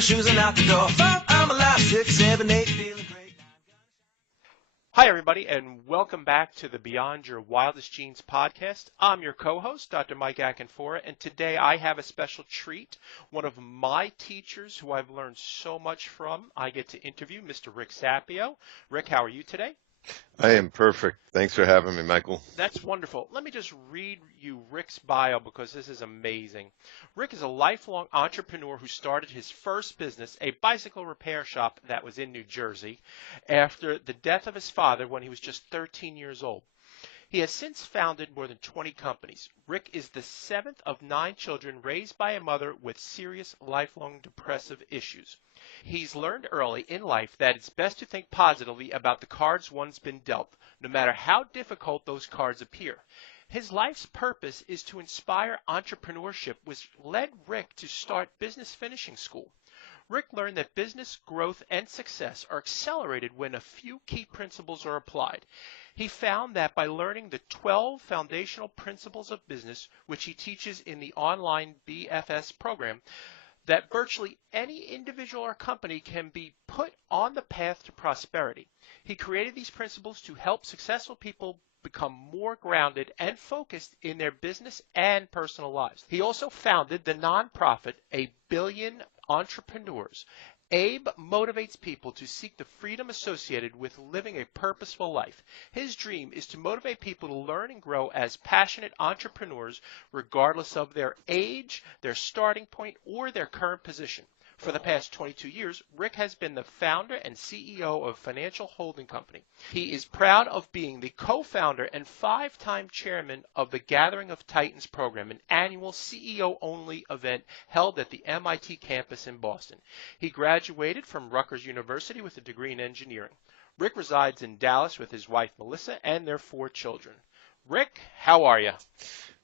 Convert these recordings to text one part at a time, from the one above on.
my shoes and out the door. 5, I'm alive. 6, 7, 8, feeling great. Hi, everybody, and welcome back to the Beyond Your Wildest Genes podcast. I'm your co-host, Dr. Mike Akinfora, and today I have a special treat. One of my teachers who I've learned so much from, I get to interview Mr. Rick Sapio. Rick, how are you today? I am perfect. Thanks for having me, Michael. That's wonderful. Let me just read you Rick's bio because this is amazing. Rick is a lifelong entrepreneur who started his first business, a bicycle repair shop that was in New Jersey, after the death of his father when he was just 13 years old. He has since founded more than 20 companies. Rick is the 7th of 9 children raised by a mother with serious lifelong depressive issues. He's learned early in life that it's best to think positively about the cards one's been dealt, no matter how difficult those cards appear. His life's purpose is to inspire entrepreneurship, which led Rick to start business finishing school. Rick learned that business growth and success are accelerated when a few key principles are applied. He found that by learning the 12 foundational principles of business, which he teaches in the online BFS program, that virtually any individual or company can be put on the path to prosperity. He created these principles to help successful people become more grounded and focused in their business and personal lives. He also founded the nonprofit A Billion Entrepreneurs. Abe motivates people to seek the freedom associated with living a purposeful life. His dream is to motivate people to learn and grow as passionate entrepreneurs regardless of their age, their starting point, or their current position. For the past 22 years, Rick has been the founder and CEO of Financial Holding Company. He is proud of being the co-founder and 5-time chairman of the Gathering of Titans program, an annual CEO-only event held at the MIT campus in Boston. He graduated from Rutgers University with a degree in engineering. Rick resides in Dallas with his wife, Melissa, and their 4 children. Rick, how are you?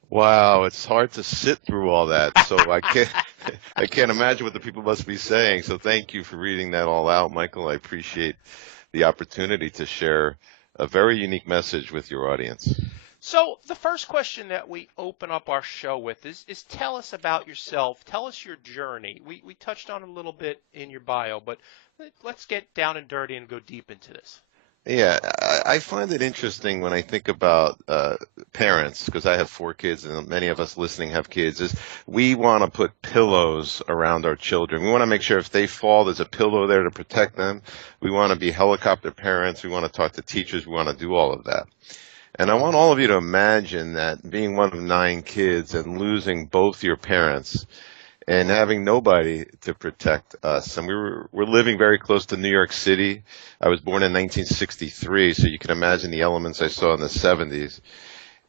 Wow, it's hard to sit through all that, so I can't imagine what the people must be saying. So thank you for reading that all out, Michael. I appreciate the opportunity to share a very unique message with your audience. So the first question that we open up our show with is tell us about yourself. Tell us your journey. We touched on it a little bit in your bio, but let's get down and dirty and go deep into this. Yeah, I find it interesting when I think about parents, because I have 4 kids and many of us listening have kids, is we want to put pillows around our children. We want to make sure if they fall, there's a pillow there to protect them. We want to be helicopter parents. We want to talk to teachers. We want to do all of that. And I want all of you to imagine that being one of 9 kids and losing both your parents and having nobody to protect us. And we're living very close to New York City. I was born in 1963, so you can imagine the elements I saw in the 70s.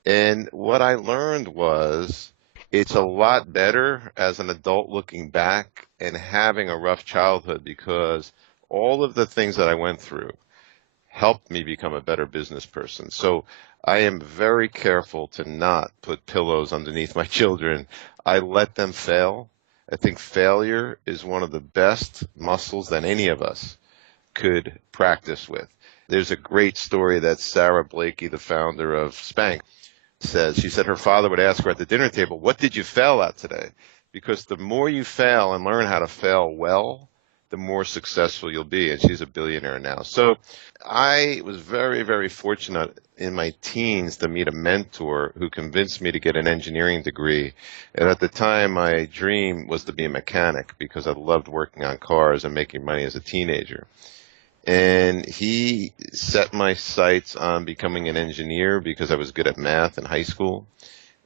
And what I learned was it's a lot better as an adult looking back and having a rough childhood, because all of the things that I went through helped me become a better business person. So I am very careful to not put pillows underneath my children. I let them fail. I think failure is one of the best muscles that any of us could practice with. There's a great story that Sarah Blakey, the founder of Spank, says. She said her father would ask her at the dinner table, "What did you fail at today?" Because the more you fail and learn how to fail well, the more successful you'll be. And she's a billionaire now. So I was very, very fortunate in my teens to meet a mentor who convinced me to get an engineering degree. And at the time, my dream was to be a mechanic because I loved working on cars and making money as a teenager. And he set my sights on becoming an engineer because I was good at math in high school.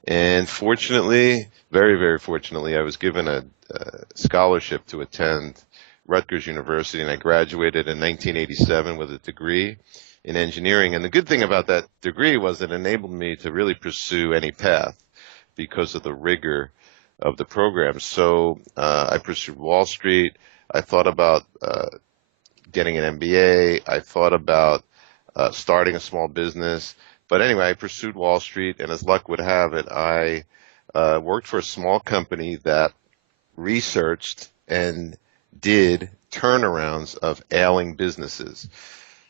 And fortunately, very, very fortunately, I was given a scholarship to attend Rutgers University, and I graduated in 1987 with a degree in engineering. And the good thing about that degree was it enabled me to really pursue any path because of the rigor of the program. So I pursued Wall Street. I thought about getting an MBA. I thought about starting a small business. But anyway, I pursued Wall Street, and as luck would have it, I worked for a small company that researched and did turnarounds of ailing businesses.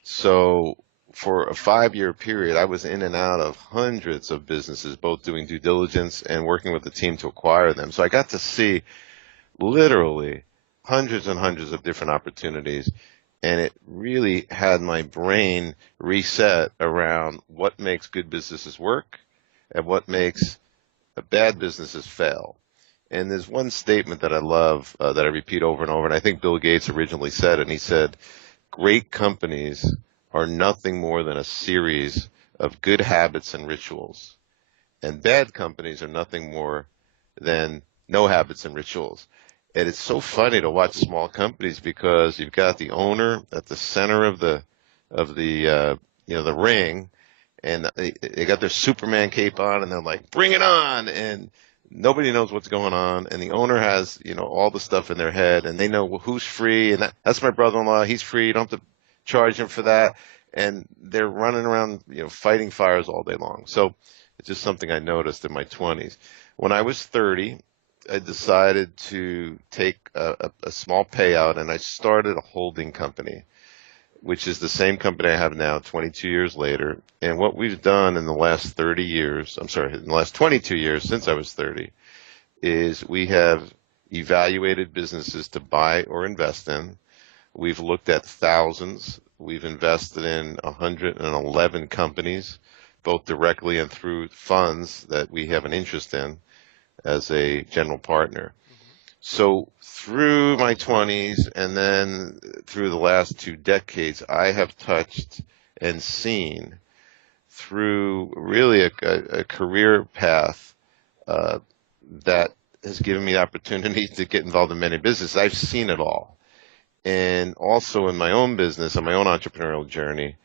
So for a 5-year period, I was in and out of hundreds of businesses, both doing due diligence and working with the team to acquire them. So I got to see literally hundreds and hundreds of different opportunities. And it really had my brain reset around what makes good businesses work and what makes bad businesses fail. And there's one statement that I love that I repeat over and over, and I think Bill Gates originally said it, and he said, great companies are nothing more than a series of good habits and rituals, and bad companies are nothing more than no habits and rituals. And it's so funny to watch small companies because you've got the owner at the center of the the ring, and they got their Superman cape on, and they're like, bring it on, and nobody knows what's going on, and the owner has, all the stuff in their head, and they know who's free, and that's my brother-in-law, he's free, you don't have to charge him for that, and they're running around, fighting fires all day long. So it's just something I noticed in my 20s. When I was 30, I decided to take a small payout, and I started a holding company, which is the same company I have now 22 years later. And what we've done in the last 30 years, in the last 22 years since I was 30, is we have evaluated businesses to buy or invest in. We've looked at thousands. We've invested in 111 companies, both directly and through funds that we have an interest in as a general partner. So through my 20s and then through the last 2 decades, I have touched and seen through really a career path that has given me the opportunity to get involved in many businesses. I've seen it all. And also in my own business, on my own entrepreneurial journey,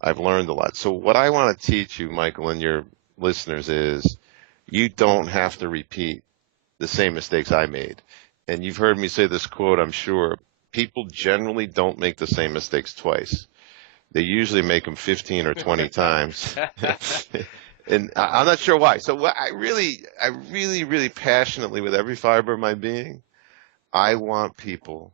I've learned a lot. So what I want to teach you, Michael, and your listeners is you don't have to repeat the same mistakes I made. And you've heard me say this quote, I'm sure. People generally don't make the same mistakes twice. They usually make them 15 or 20 times. And I'm not sure why. So I really, really passionately, with every fiber of my being, I want people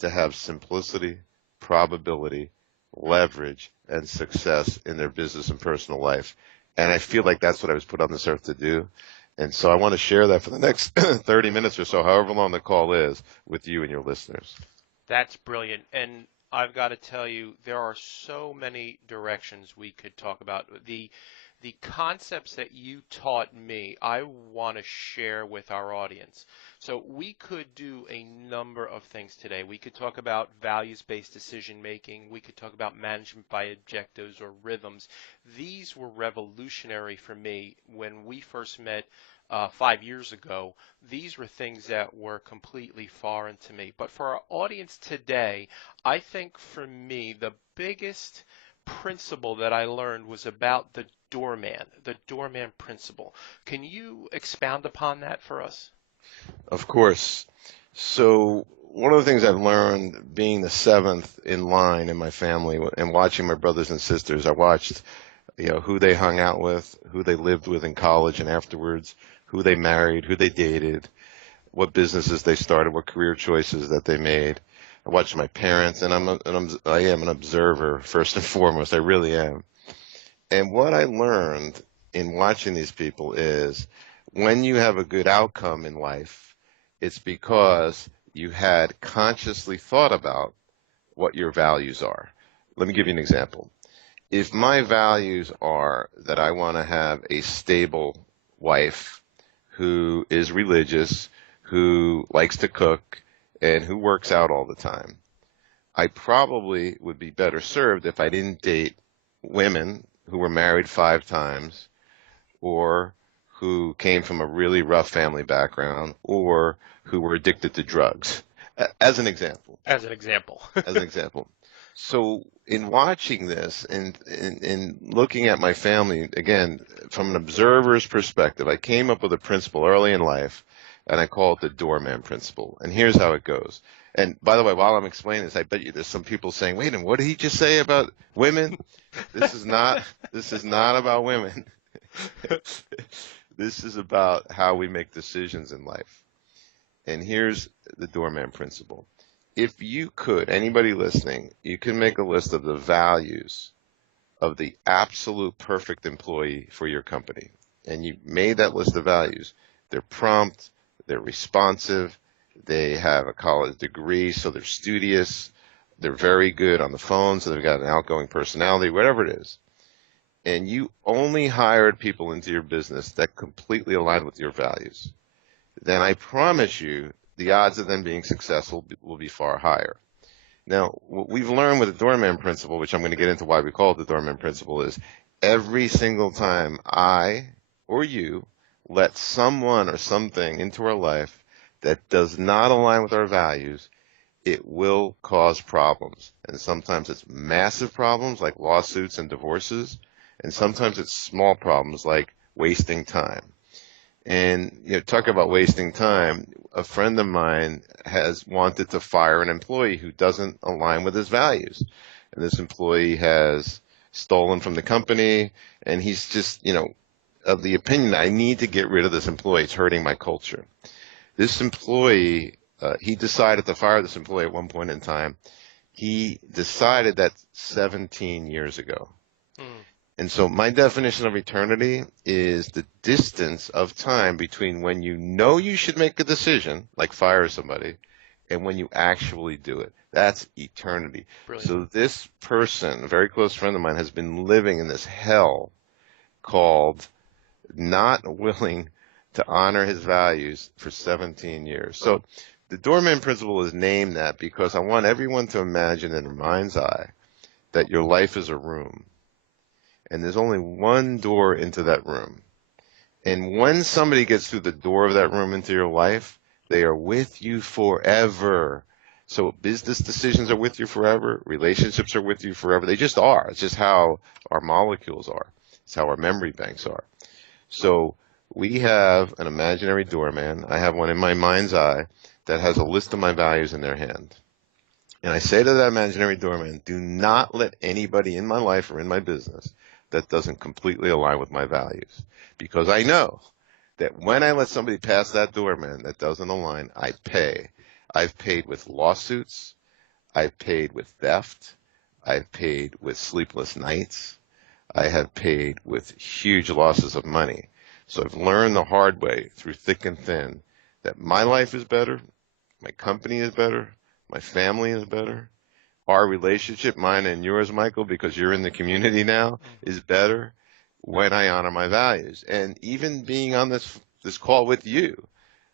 to have simplicity, probability, leverage, and success in their business and personal life. And I feel like that's what I was put on this earth to do. And so I want to share that for the next 30 minutes or so, however long the call is, with you and your listeners. That's brilliant. And I've got to tell you, there are so many directions we could talk about. The concepts that you taught me, I want to share with our audience. So we could do a number of things today. We could talk about values-based decision making. We could talk about management by objectives or rhythms. These were revolutionary for me when we first met 5 years ago. These were things that were completely foreign to me. But for our audience today, I think for me, the biggest principle that I learned was about the Doorman Principle. Can you expound upon that for us? Of course. So one of the things I've learned being the seventh in line in my family and watching my brothers and sisters, I watched who they hung out with, who they lived with in college and afterwards, who they married, who they dated, what businesses they started, what career choices that they made. I watched my parents, and I am an observer first and foremost. I really am. And what I learned in watching these people is when you have a good outcome in life, it's because you had consciously thought about what your values are. Let me give you an example. If my values are that I want to have a stable wife who is religious, who likes to cook, and who works out all the time, I probably would be better served if I didn't date women who were married 5 times or who came from a really rough family background or who were addicted to drugs, as an example. As an example. As an example. So in watching this and in looking at my family, again, from an observer's perspective, I came up with a principle early in life, and I call it the Doorman Principle. And here's how it goes. And by the way, while I'm explaining this, I bet you there's some people saying, wait a minute, what did he just say about women? This is not about women. This is about how we make decisions in life. And here's the Doorman Principle. If you could, anybody listening, you can make a list of the values of the absolute perfect employee for your company. And you made that list of values. They're prompt, they're responsive, They have a college degree, so they're studious. They're very good on the phone, so they've got an outgoing personality, whatever it is. And you only hired people into your business that completely aligned with your values. Then I promise you the odds of them being successful will be far higher. Now, what we've learned with the Doorman Principle, which I'm going to get into why we call it the Doorman Principle, is every single time I or you let someone or something into our life that does not align with our values, it will cause problems. And sometimes it's massive problems like lawsuits and divorces, and sometimes it's small problems like wasting time. And talk about wasting time. A friend of mine has wanted to fire an employee who doesn't align with his values. And this employee has stolen from the company, and he's just, of the opinion, I need to get rid of this employee. It's hurting my culture. This employee, he decided to fire this employee at one point in time. He decided that 17 years ago. And so my definition of eternity is the distance of time between when you know you should make a decision, like fire somebody, and when you actually do it. That's eternity. Brilliant. So this person, a very close friend of mine, has been living in this hell called not willing to honor his values for 17 years. So the Doorman Principle is named that because I want everyone to imagine in their mind's eye that your life is a room. And there's only one door into that room. And when somebody gets through the door of that room into your life, they are with you forever. So business decisions are with you forever. Relationships are with you forever. They just are. It's just how our molecules are. It's how our memory banks are. So we have an imaginary doorman. I have one in my mind's eye that has a list of my values in their hand. And I say to that imaginary doorman, do not let anybody in my life or in my business that doesn't completely align with my values. Because I know that when I let somebody pass that doorman that doesn't align, I pay. I've paid with lawsuits. I've paid with theft. I've paid with sleepless nights. I have paid with huge losses of money. So I've learned the hard way through thick and thin that my life is better, my company is better, my family is better. Our relationship, mine and yours, Michael, because you're in the community now, is better when I honor my values. And even being on this call with you,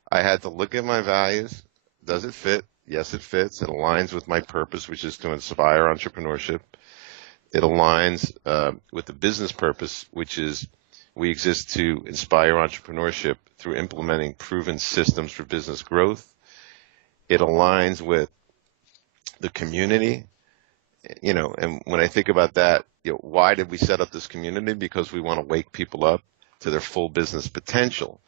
I had to look at my values. Does it fit? Yes, it fits. It aligns with my purpose, which is to inspire entrepreneurship. It aligns with the business purpose, which is we exist to inspire entrepreneurship through implementing proven systems for business growth. It aligns with the community, and when I think about that, why did we set up this community? Because we want to wake people up to their full business potential.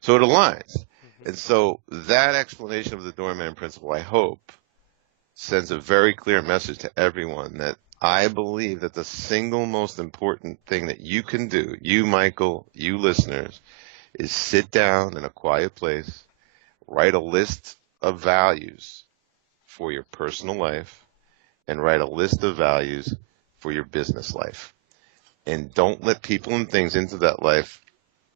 So it aligns. And so that explanation of the Doorman Principle, I hope, sends a very clear message to everyone that I believe that the single most important thing that you can do, you, Michael, you listeners, is sit down in a quiet place, write a list of values for your personal life, and write a list of values for your business life. And don't let people and things into that life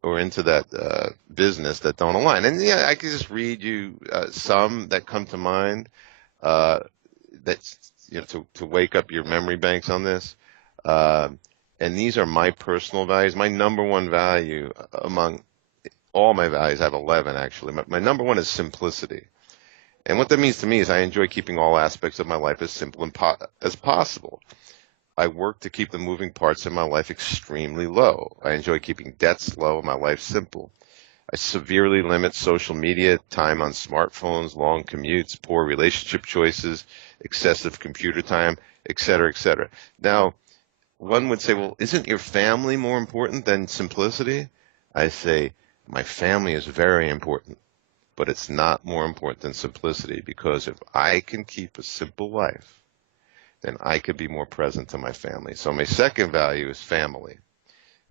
or into that business that don't align. And I can just read you some that come to mind that's to wake up your memory banks on this. And these are my personal values. My number one value among all my values, I have 11 actually. My number one is simplicity. And what that means to me is I enjoy keeping all aspects of my life as simple as possible. I work to keep the moving parts in my life extremely low. I enjoy keeping debts low and my life simple. I severely limit social media, time on smartphones, long commutes, poor relationship choices, excessive computer time, et cetera, et cetera. Now, one would say, well, isn't your family more important than simplicity? I say, my family is very important. But it's not more important than simplicity, because if I can keep a simple life, then I can be more present to my family. So my second value is family.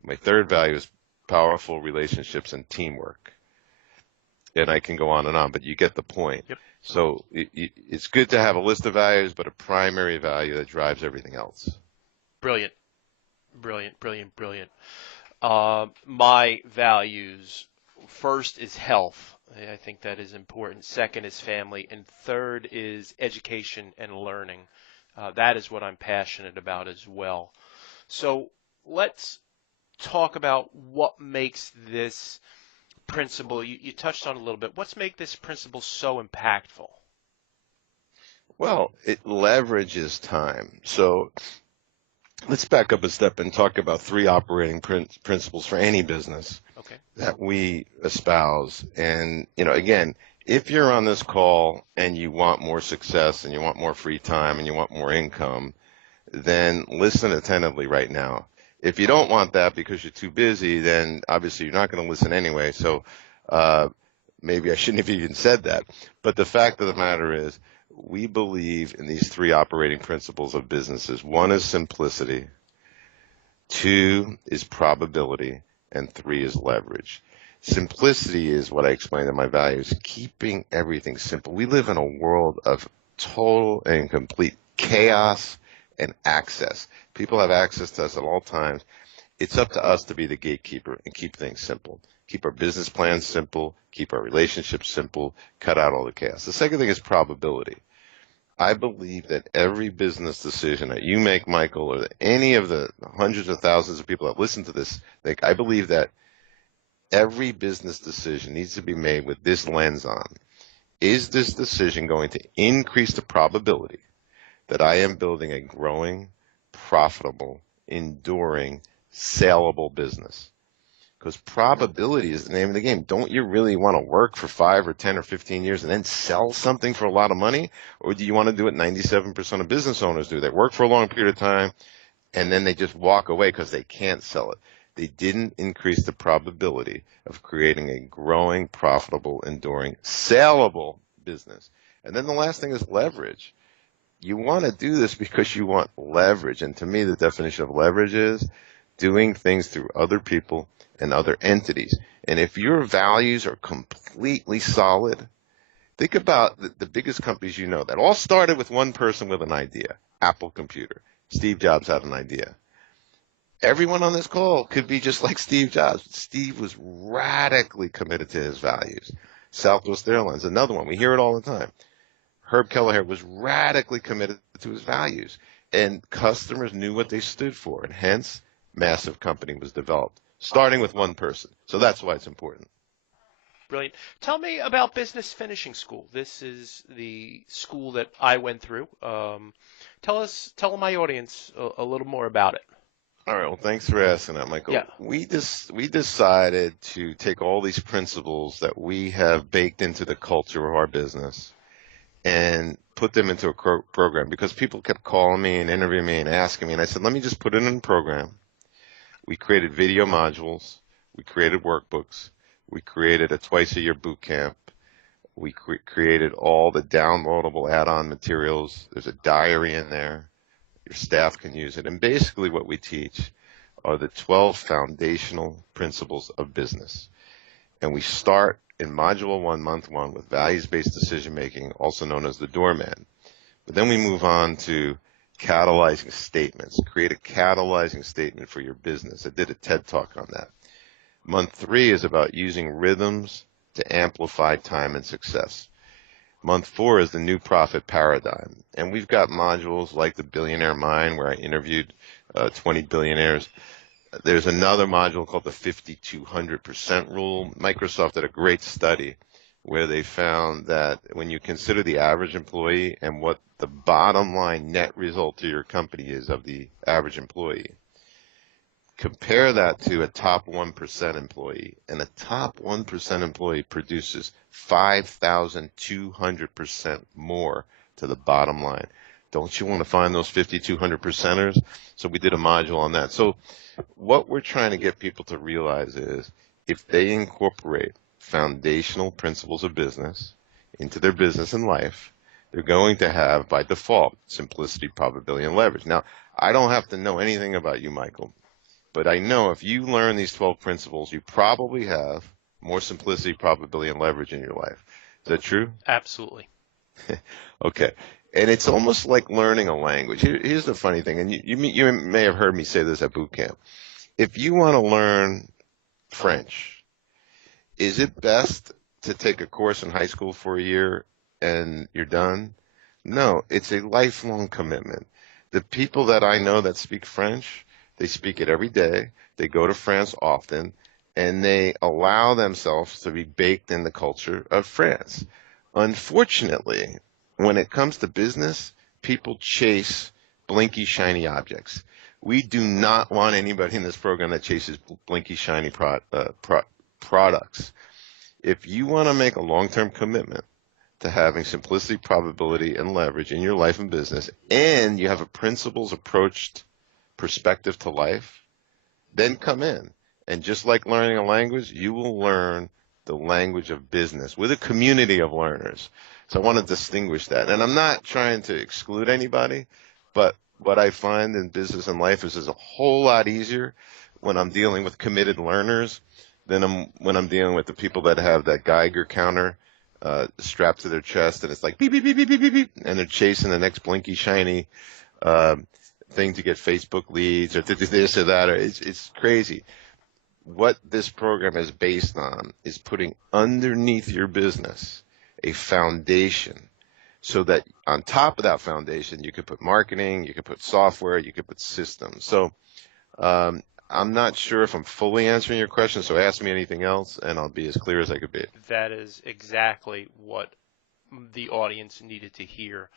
My third value is powerful relationships and teamwork. And I can go on, but you get the point. Yep. So it's good to have a list of values, but a primary value that drives everything else. Brilliant. Brilliant, brilliant, brilliant. My values, first is health. I think that is important. Second is family, and third is education and learning. That is what I'm passionate about as well. So let's talk about what makes this principle. You touched on it a little bit. What's make this principle so impactful? Well, it leverages time. So let's back up a step and talk about three operating principles for any business Okay. that we espouse. And, again, if you're on this call and you want more success and you want more free time and you want more income, then listen attentively right now. If you don't want that because you're too busy, then obviously you're not going to listen anyway. So maybe I shouldn't have even said that. But the fact of the matter is, we believe in these three operating principles of businesses. One is simplicity, two is probability, and three is leverage. Simplicity is what I explained in my values, keeping everything simple. We live in a world of total and complete chaos and access. People have access to us at all times. It's up to us to be the gatekeeper and keep things simple. Keep our business plans simple, keep our relationships simple, cut out all the chaos. The second thing is probability. I believe that every business decision that you make, Michael, or any of the hundreds of thousands of people that listen to this, I believe that every business decision needs to be made with this lens on. Is this decision going to increase the probability that I am building a growing, profitable, enduring, saleable business? Because probability is the name of the game. Don't you really want to work for 5 or 10 or 15 years and then sell something for a lot of money? Or do you want to do what 97% of business owners do? They work for a long period of time and then they just walk away because they can't sell it. They didn't increase the probability of creating a growing, profitable, enduring, saleable business. And then the last thing is leverage. You want to do this because you want leverage. And to me, the definition of leverage is doing things through other people and other entities. And if your values are completely solid, think about the biggest companies you know that all started with one person with an idea. Apple Computer. Steve Jobs had an idea. Everyone on this call could be just like Steve Jobs. Steve was radically committed to his values. Southwest Airlines, another one. We hear it all the time. Herb Kelleher was radically committed to his values, and customers knew what they stood for, and hence, massive company was developed, starting with one person. So that's why it's important. Brilliant. Tell me about Business Finishing School. This is the school that I went through. Tell my audience a little more about it. All right. Well, thanks for asking that, Michael. Yeah. We decided to take all these principles that we have baked into the culture of our business and put them into a program, because people kept calling me and interviewing me and asking me. And I said, let me just put it in a program. We created video modules. We created workbooks. We created a twice-a-year boot camp. We created all the downloadable add-on materials. There's a diary in there. Your staff can use it. And basically what we teach are the 12 foundational principles of business. And we start in Module 1, Month 1, with values-based decision-making, also known as the Doorman. But then we move on to catalyzing statements. Create a catalyzing statement for your business. I did a TED Talk on that. Month 3 is about using rhythms to amplify time and success. Month 4 is the new profit paradigm. And we've got modules like the Billionaire Mind, where I interviewed 20 billionaires. There's another module called the 5,200% rule. Microsoft did a great study where they found that when you consider the average employee and what the bottom line net result to your company is of the average employee, compare that to a top 1% employee, and a top 1% employee produces 5,200% more to the bottom line. Don't you want to find those 5,200 percenters? So we did a module on that. So what we're trying to get people to realize is if they incorporate foundational principles of business into their business and life, they're going to have, by default, simplicity, probability, and leverage. Now, I don't have to know anything about you, Michael, but I know if you learn these 12 principles, you probably have more simplicity, probability, and leverage in your life. Is that true? Absolutely. Okay. And it's almost like learning a language. Here's the funny thing, and you may have heard me say this at boot camp. If you want to learn French, is it best to take a course in high school for a year and you're done. No, it's a lifelong commitment. The people that I know that speak French, they speak it every day. They go to France often, and they allow themselves to be baked in the culture of France. Unfortunately, when it comes to business, people chase blinky, shiny objects. We do not want anybody in this program that chases blinky, shiny products. If you want to make a long-term commitment to having simplicity, probability, and leverage in your life and business, and you have a principles approached perspective to life, then come in. And just like learning a language, you will learn the language of business with a community of learners. So I want to distinguish that. And I'm not trying to exclude anybody, but what I find in business and life is it's a whole lot easier when I'm dealing with committed learners than when I'm dealing with the people that have that Geiger counter strapped to their chest, and it's like beep, beep, beep, beep, beep, beep, beep, and they're chasing the next blinky, shiny thing to get Facebook leads or to do this or that. Or it's crazy. What this program is based on is putting underneath your business a foundation so that on top of that foundation, you could put marketing, you could put software, you could put systems. So I'm not sure if I'm fully answering your question, so ask me anything else, and I'll be as clear as I could be. That is exactly what the audience needed to hear.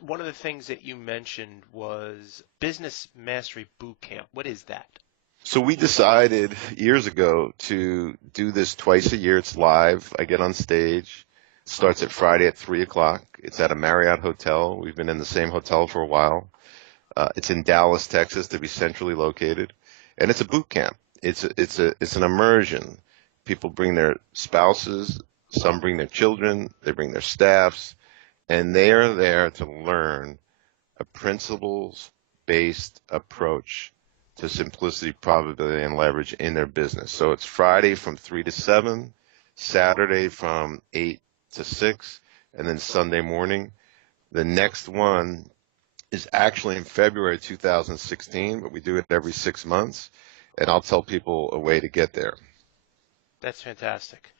One of the things that you mentioned was Business Mastery Boot Camp. What is that? So we decided years ago to do this twice a year. It's live. I get on stage. It starts at Friday at 3 o'clock. It's at a Marriott hotel. We've been in the same hotel for a while. It's in Dallas, Texas, to be centrally located. And it's a boot camp. It's an immersion. People bring their spouses. Some bring their children. They bring their staffs. And they are there to learn a principles-based approach to simplicity, probability, and leverage in their business. So it's Friday from 3 to 7, Saturday from 8 to 6, and then Sunday morning. The next one is actually in February 2016, but we do it every 6 months, and I'll tell people a way to get there. That's fantastic.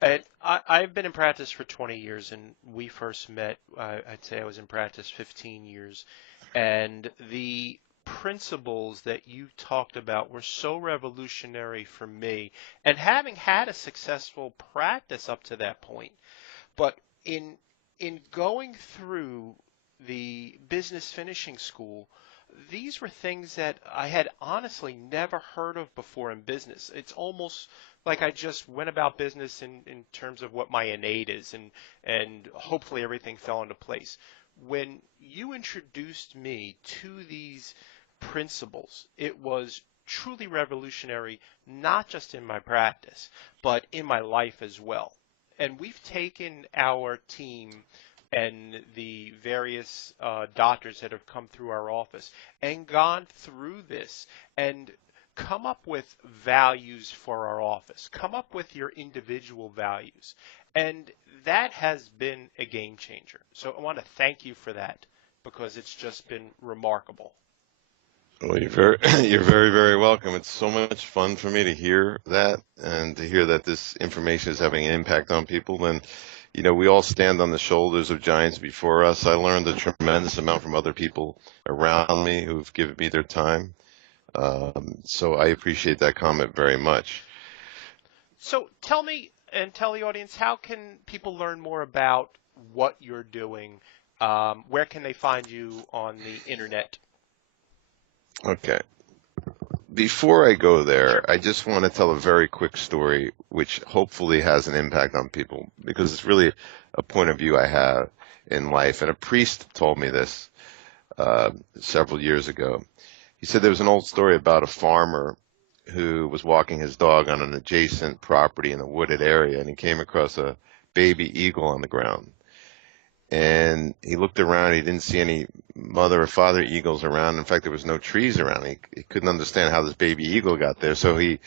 And I've been in practice for 20 years, and we first met, I'd say I was in practice 15 years, and the principles that you talked about were so revolutionary for me, and having had a successful practice up to that point. But in going through the business finishing school, these were things that I had honestly never heard of before in business. It's almost like I just went about business in terms of what my innate is, and hopefully everything fell into place. When you introduced me to these principles, it was truly revolutionary, not just in my practice, but in my life as well. And we've taken our team and the various doctors that have come through our office and gone through this and come up with values for our office, come up with your individual values. And that has been a game changer. So I want to thank you for that because it's just been remarkable. Well, you're very, very welcome. It's so much fun for me to hear that and to hear that this information is having an impact on people. And, you know, we all stand on the shoulders of giants before us. I learned a tremendous amount from other people around me who've given me their time. So I appreciate that comment very much. So tell me and tell the audience, how can people learn more about what you're doing? Where can they find you on the internet? Okay. Before I go there, I just want to tell a very quick story which hopefully has an impact on people because it's really a point of view I have in life. And a priest told me this several years ago. He said there was an old story about a farmer who was walking his dog on an adjacent property in a wooded area, and he came across a baby eagle on the ground. And he looked around. He didn't see any mother or father eagles around. In fact, there was no trees around. He couldn't understand how this baby eagle got there. So he,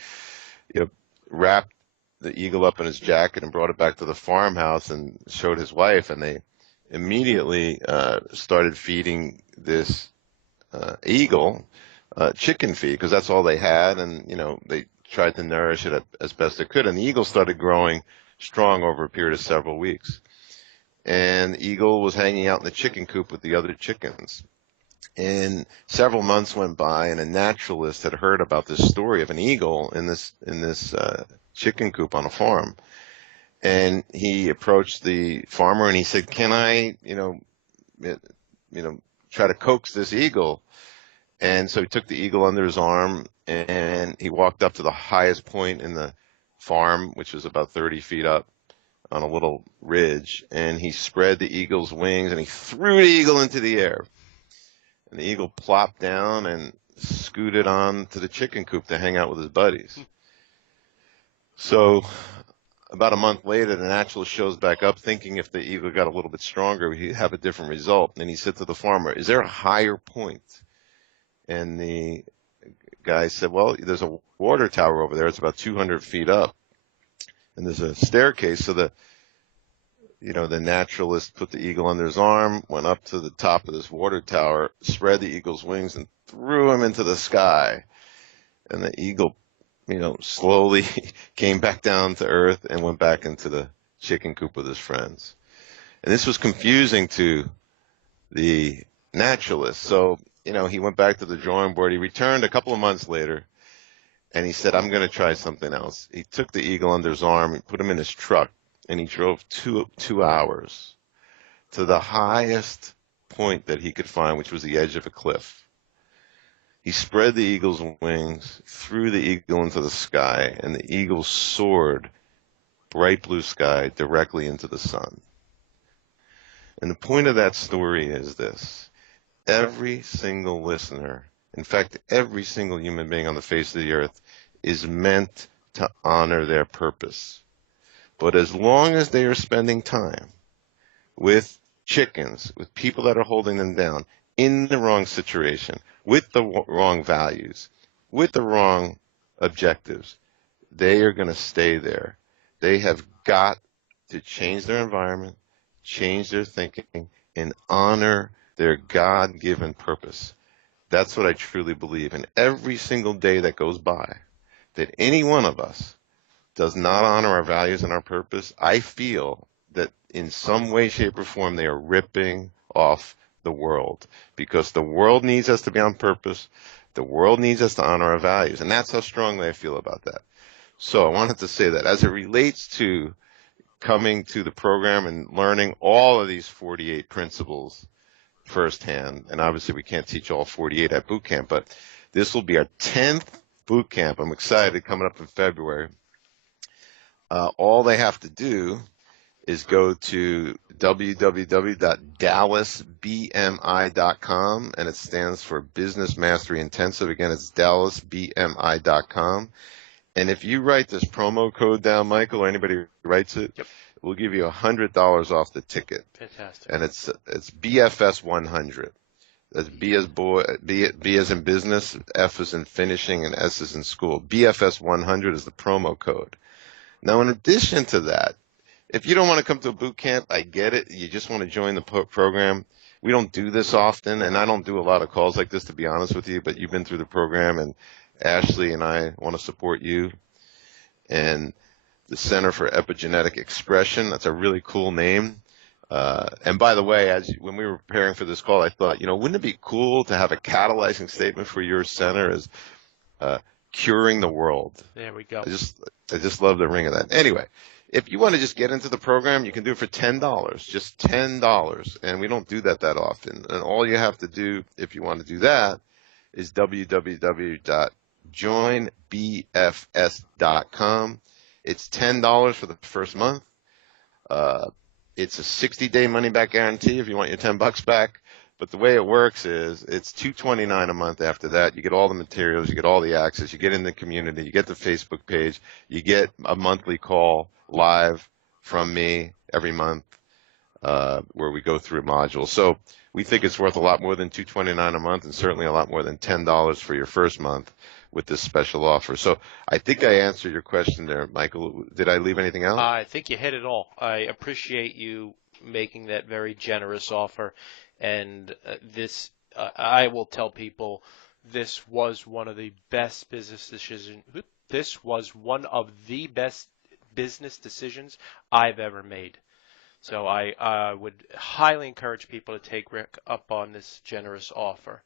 wrapped the eagle up in his jacket and brought it back to the farmhouse and showed his wife. And they immediately started feeding this eagle chicken feed because that's all they had. And they tried to nourish it as best they could. And the eagle started growing strong over a period of several weeks. And the eagle was hanging out in the chicken coop with the other chickens. And several months went by, and a naturalist had heard about this story of an eagle in this chicken coop on a farm. And he approached the farmer and he said, "Can I, try to coax this eagle?" And so he took the eagle under his arm and he walked up to the highest point in the farm, which was about 30 feet up on a little ridge. And he spread the eagle's wings and he threw the eagle into the air. And the eagle plopped down and scooted on to the chicken coop to hang out with his buddies. So about a month later, the naturalist shows back up thinking if the eagle got a little bit stronger, he'd have a different result. And he said to the farmer, "Is there a higher point?" And the guy said, "Well, there's a water tower over there. It's about 200 feet up. And there's a staircase." So the naturalist put the eagle under his arm, went up to the top of this water tower, spread the eagle's wings, and threw him into the sky. And the eagle, slowly came back down to earth and went back into the chicken coop with his friends. And this was confusing to the naturalist. So, he went back to the drawing board. He returned a couple of months later, and he said, "I'm going to try something else." He took the eagle under his arm, and put him in his truck, and he drove 2 hours to the highest point that he could find, which was the edge of a cliff. He spread the eagle's wings, threw the eagle into the sky, and the eagle soared bright blue sky directly into the sun. And the point of that story is this. Every single listener, in fact, every single human being on the face of the earth, is meant to honor their purpose. But as long as they are spending time with chickens, with people that are holding them down, in the wrong situation, with the wrong values, with the wrong objectives, they are going to stay there. They have got to change their environment, change their thinking, and honor their God-given purpose. That's what I truly believe. And every single day that goes by, that any one of us does not honor our values and our purpose, I feel that in some way, shape, or form, they are ripping off the world, because the world needs us to be on purpose. The world needs us to honor our values. And that's how strongly I feel about that. So I wanted to say that as it relates to coming to the program and learning all of these 48 principles firsthand, and obviously we can't teach all 48 at boot camp, but this will be our 10th boot camp. I'm excited, coming up in February. All they have to do is go to www.dallasbmi.com, and it stands for Business Mastery Intensive. Again, it's dallasbmi.com. And if you write this promo code down, Michael, or anybody who writes it, Yep. we'll give you $100 off the ticket. Fantastic. And it's BFS 100. That's B as boy, B as in business, F as in finishing, and S as in school. BFS 100 is the promo code. Now, in addition to that, if you don't want to come to a boot camp, I get it. You just want to join the program. We don't do this often, and I don't do a lot of calls like this, to be honest with you, but you've been through the program, and Ashley and I want to support you. And the Center for Epigenetic Expression, that's a really cool name. And by the way, when we were preparing for this call, I thought, wouldn't it be cool to have a catalyzing statement for your center as curing the world? There we go. I just love the ring of that. Anyway, if you want to just get into the program, you can do it for $10, just $10. And we don't do that often. And all you have to do, if you want to do that, is www.joinbfs.com. It's $10 for the first month. It's a 60-day money-back guarantee if you want your $10 back. But the way it works is it's $229 a month after that. You get all the materials, you get all the access, you get in the community, you get the Facebook page, you get a monthly call live from me every month where we go through modules. So we think it's worth a lot more than $229 a month, and certainly a lot more than $10 for your first month with this special offer. So I think I answered your question there, Michael. Did I leave anything out? I think you hit it all. I appreciate you making that very generous offer. And I will tell people, this was one of the best business decisions. This was one of the best business decisions I've ever made. So I would highly encourage people to take Rick up on this generous offer.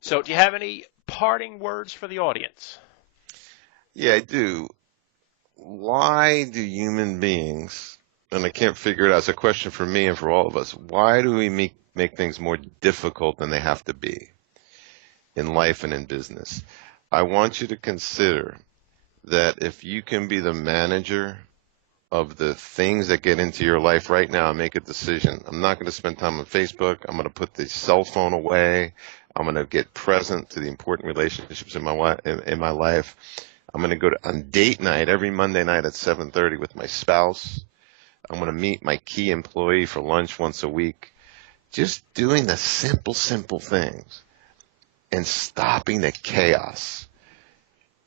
So do you have any parting words for the audience? Yeah, I do. Why do human beings, and I can't figure it out, it's a question for me and for all of us, why do we make things more difficult than they have to be in life and in business? I want you to consider that if you can be the manager of the things that get into your life right now and make a decision. I'm not going to spend time on Facebook. I'm going to put the cell phone away. I'm going to get present to the important relationships in my life. I'm going to go on date night every Monday night at 7:30 with my spouse. I'm going to meet my key employee for lunch once a week. Just doing the simple things and stopping the chaos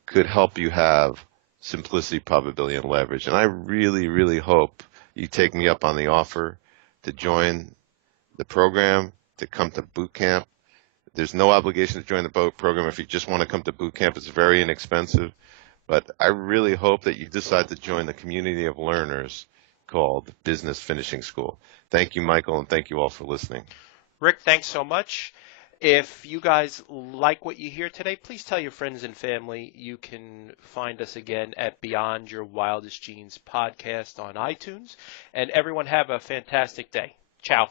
could help you have simplicity, probability, and leverage. And I really, really hope you take me up on the offer to join the program, to come to boot camp. There's no obligation to join the boat program. If you just want to come to boot camp, it's very inexpensive. But I really hope that you decide to join the community of learners called Business Finishing School. Thank you, Michael, and thank you all for listening. Rick, thanks so much. If you guys like what you hear today, please tell your friends and family. You can find us again at Beyond Your Wildest Dreams podcast on iTunes. And everyone have a fantastic day. Ciao.